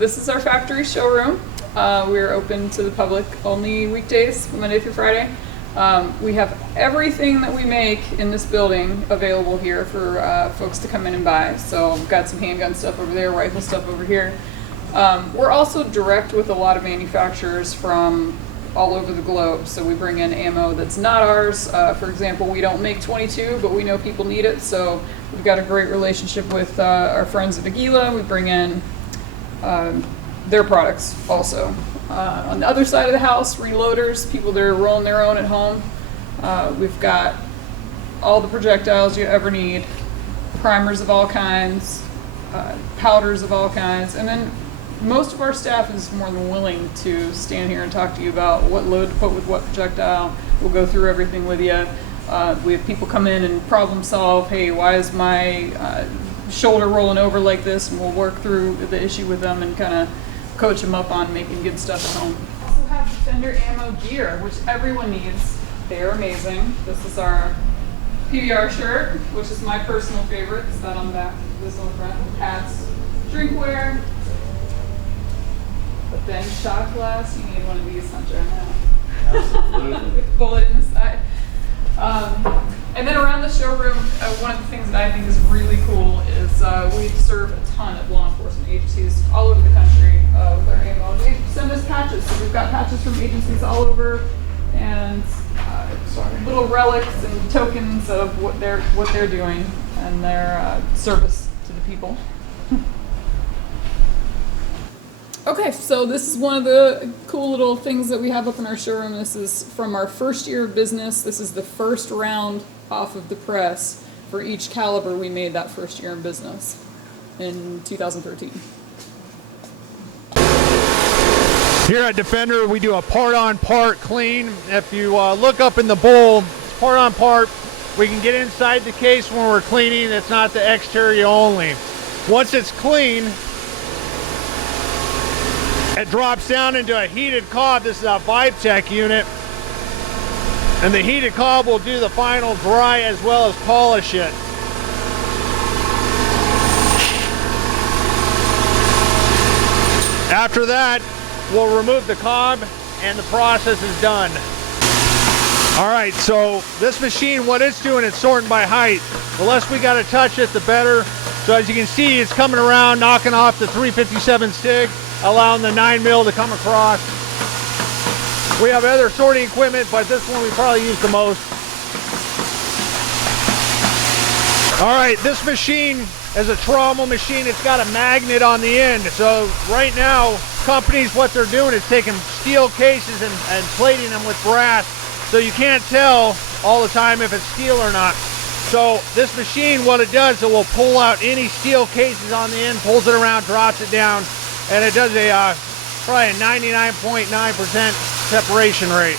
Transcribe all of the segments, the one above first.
This is our factory showroom. We're open to the public only weekdays, Monday through Friday. We have everything that we make in this building available here for folks to come in and buy. So we've got some handgun stuff over there, rifle stuff over here. We're also direct with a lot of manufacturers from all over the globe. So we bring in ammo that's not ours. For example, we don't make 22, but we know people need it. So we've got a great relationship with our friends at Aguila. We bring in their products also. On the other side of the house, reloaders, people that are rolling their own at home. We've got all the projectiles you ever need, primers of all kinds, powders of all kinds, and then most of our staff is more than willing to stand here and talk to you about what load to put with what projectile. We'll go through everything with you. We have people come in and problem solve. Hey, why is my shoulder rolling over like this? And we'll work through the issue with them and kind of coach them up on making good stuff at home. We also have Defender ammo gear, which everyone needs. They're amazing. This is our PBR shirt, which is my personal favorite. It's that on the back, this on the front. Hats, drinkware. But then shot glass, you need one of these, huh, Joe? Absolutely. With a bullet in the side. And then around the showroom, one of the things that I think is really cool is we serve a ton of law enforcement agencies all over the country with our ammo. They send us patches, so we've got patches from agencies all over, and little relics and tokens of what they're doing and their service to the people. Okay, so this is one of the cool little things that we have up in our showroom. This is from our first year of business. This is the first round off of the press for each caliber we made that first year in business in 2013. Here at Defender, we do a part-on-part clean. If you look up in the bowl, it's part-on-part. We can get inside the case when we're cleaning. It's not the exterior only. Once it's clean, it drops down into a heated cob. This is a VibeTech unit. And the heated cob will do the final dry as well as polish it. After that, we'll remove the cob and the process is done. All right, so this machine, what it's doing, it's sorting by height. The less we got to touch it, the better. So as you can see, it's coming around, knocking off the 357 SIG, allowing the 9mm to come across. We have other sorting equipment, but this one we probably use the most. All right, this machine is a trommel machine. It's got a magnet on the end. So right now, companies, what they're doing is taking steel cases and plating them with brass. So you can't tell all the time if it's steel or not. So this machine, what it does, it will pull out any steel cases on the end, pulls it around, drops it down, and it does a probably a 99.9% separation rate.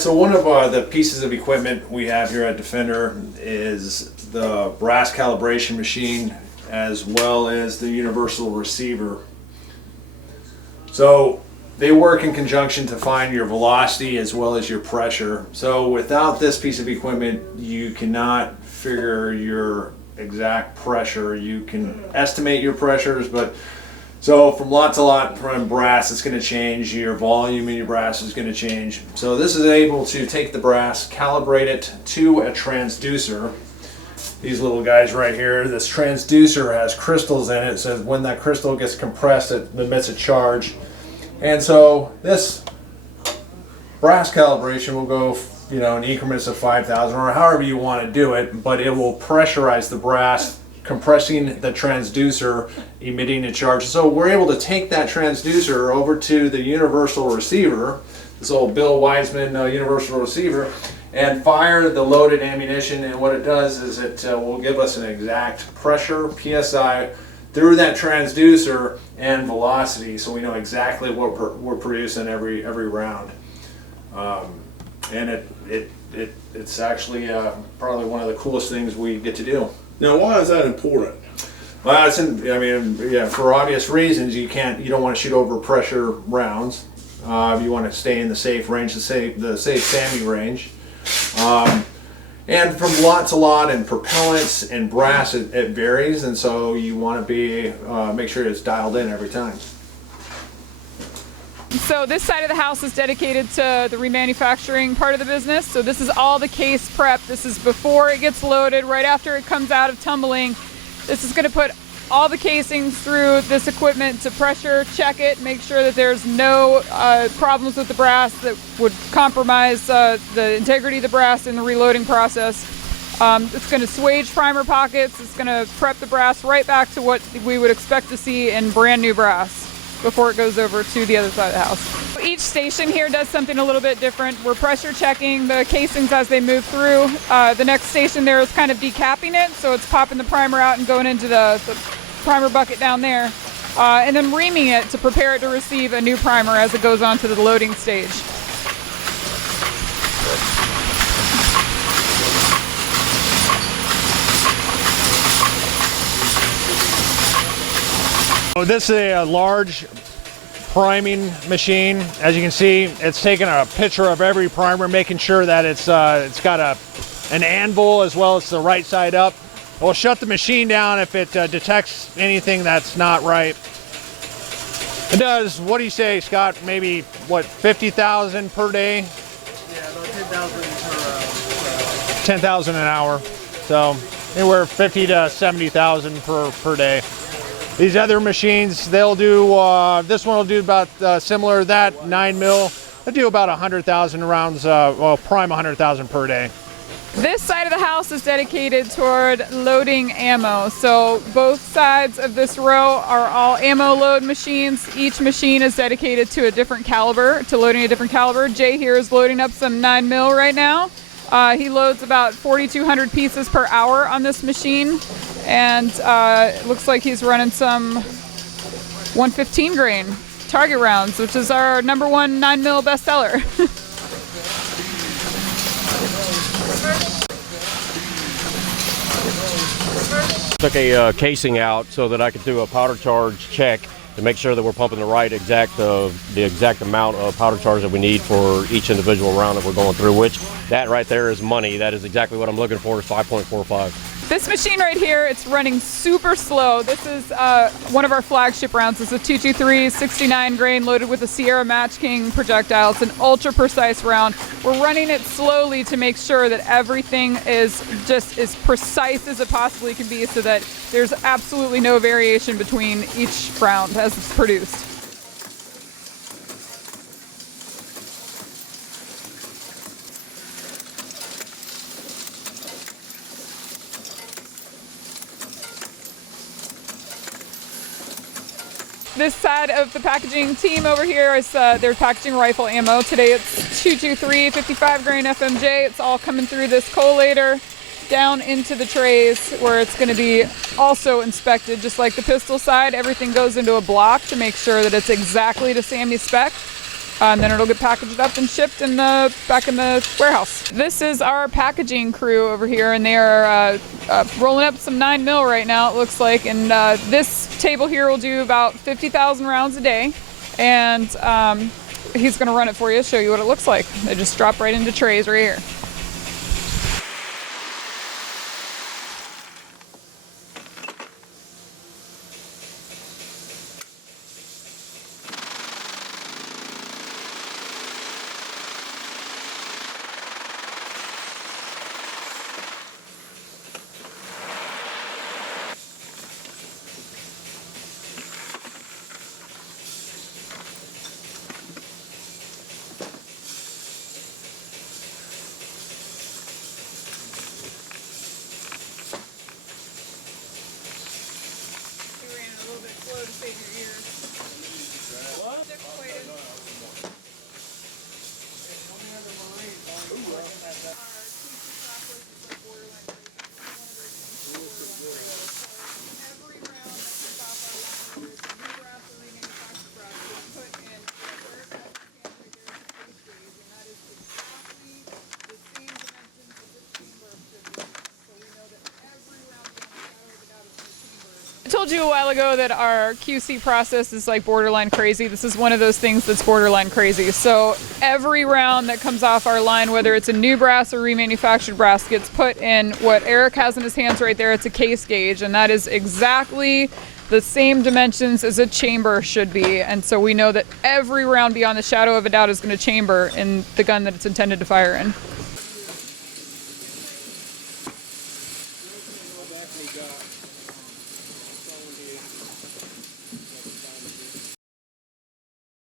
So one of the pieces of equipment we have here at Defender is the brass calibration machine as well as the universal receiver. So they work in conjunction to find your velocity as well as your pressure. So without this piece of equipment, you cannot figure your exact pressure. You can estimate your pressures, but so from lot to lot from brass, it's going to change. Your volume in your brass is going to change. So this is able to take the brass, calibrate it to a transducer. These little guys right here, this transducer has crystals in it. So when that crystal gets compressed, it emits a charge. And so this brass calibration will go, you know, in increments of 5,000 or however you want to do it, but it will pressurize the brass, compressing the transducer, emitting a charge. So we're able to take that transducer over to the universal receiver, this old Bill Wiseman universal receiver, and fire the loaded ammunition. And what it does is it will give us an exact pressure, PSI, through that transducer and velocity, so we know exactly what we're producing every round. And it's actually probably one of the coolest things we get to do. Now, why is that important? Well, yeah, for obvious reasons. You don't want to shoot over pressure rounds. You want to stay in the safe range, the safe SAMI range. And from lot to lot and propellants and brass, it varies, and so you want to be make sure it's dialed in every time. So this side of the house is dedicated to the remanufacturing part of the business. So this is all the case prep. This is before it gets loaded, right after it comes out of tumbling. This is going to put all the casings through this equipment to pressure check it, make sure that there's no problems with the brass that would compromise the integrity of the brass in the reloading process. It's going to swage primer pockets. It's going to prep the brass right back to what we would expect to see in brand new brass before it goes over to the other side of the house. Each station here does something a little bit different. We're pressure checking the casings as they move through. The next station there is kind of decapping it, so it's popping the primer out and going into the primer bucket down there, and then reaming it to prepare it to receive a new primer as it goes on to the loading stage. So this is a large priming machine. As you can see, it's taking a picture of every primer, making sure that it's got an anvil as well as the right side up. We'll shut the machine down if it detects anything that's not right. It does, what do you say, Scott? Maybe, what, 50,000 per day? Yeah, about 10,000 per 10,000 an hour. So anywhere 50 to 70,000 per day. These other machines, they'll do, this one will do about similar to that, 9 mil. They'll do about 100,000 rounds, prime 100,000 per day. This side of the house is dedicated toward loading ammo. So both sides of this row are all ammo load machines. Each machine is dedicated to a different caliber, to loading a different caliber. Jay here is loading up some 9 mil right now. He loads about 4,200 pieces per hour on this machine. And it looks like he's running some 115 grain target rounds, which is our #1 9 mil bestseller. Took a casing out so that I could do a powder charge check to make sure that we're pumping the exact amount of powder charge that we need for each individual round that we're going through, which that right there is money. That is exactly what I'm looking for, is 5.45. This machine right here, it's running super slow. This is one of our flagship rounds. It's a 223 69 grain loaded with a Sierra Match King projectile. It's an ultra precise round. We're running it slowly to make sure that everything is just as precise as it possibly can be, so that there's absolutely no variation between each round as it's produced. This side of the packaging team over here is their packaging rifle ammo. Today it's 223 55 grain FMJ. It's all coming through this collator down into the trays where it's going to be also inspected. Just like the pistol side, everything goes into a block to make sure that it's exactly to SAMI spec. And then it'll get packaged up and shipped back in the warehouse. This is our packaging crew over here, and they are rolling up some 9 mil right now, it looks like. And this table here will do about 50,000 rounds a day. And he's going to run it for you, show you what it looks like. They just drop right into trays right here. told you a while ago that our QC process is like borderline crazy. This is one of those things that's borderline crazy. So every round that comes off our line, whether it's a new brass or remanufactured brass, gets put in what Eric has in his hands right there. It's a case gauge, and that is exactly the same dimensions as a chamber should be. And so we know that every round beyond the shadow of a doubt is going to chamber in the gun that it's intended to fire in.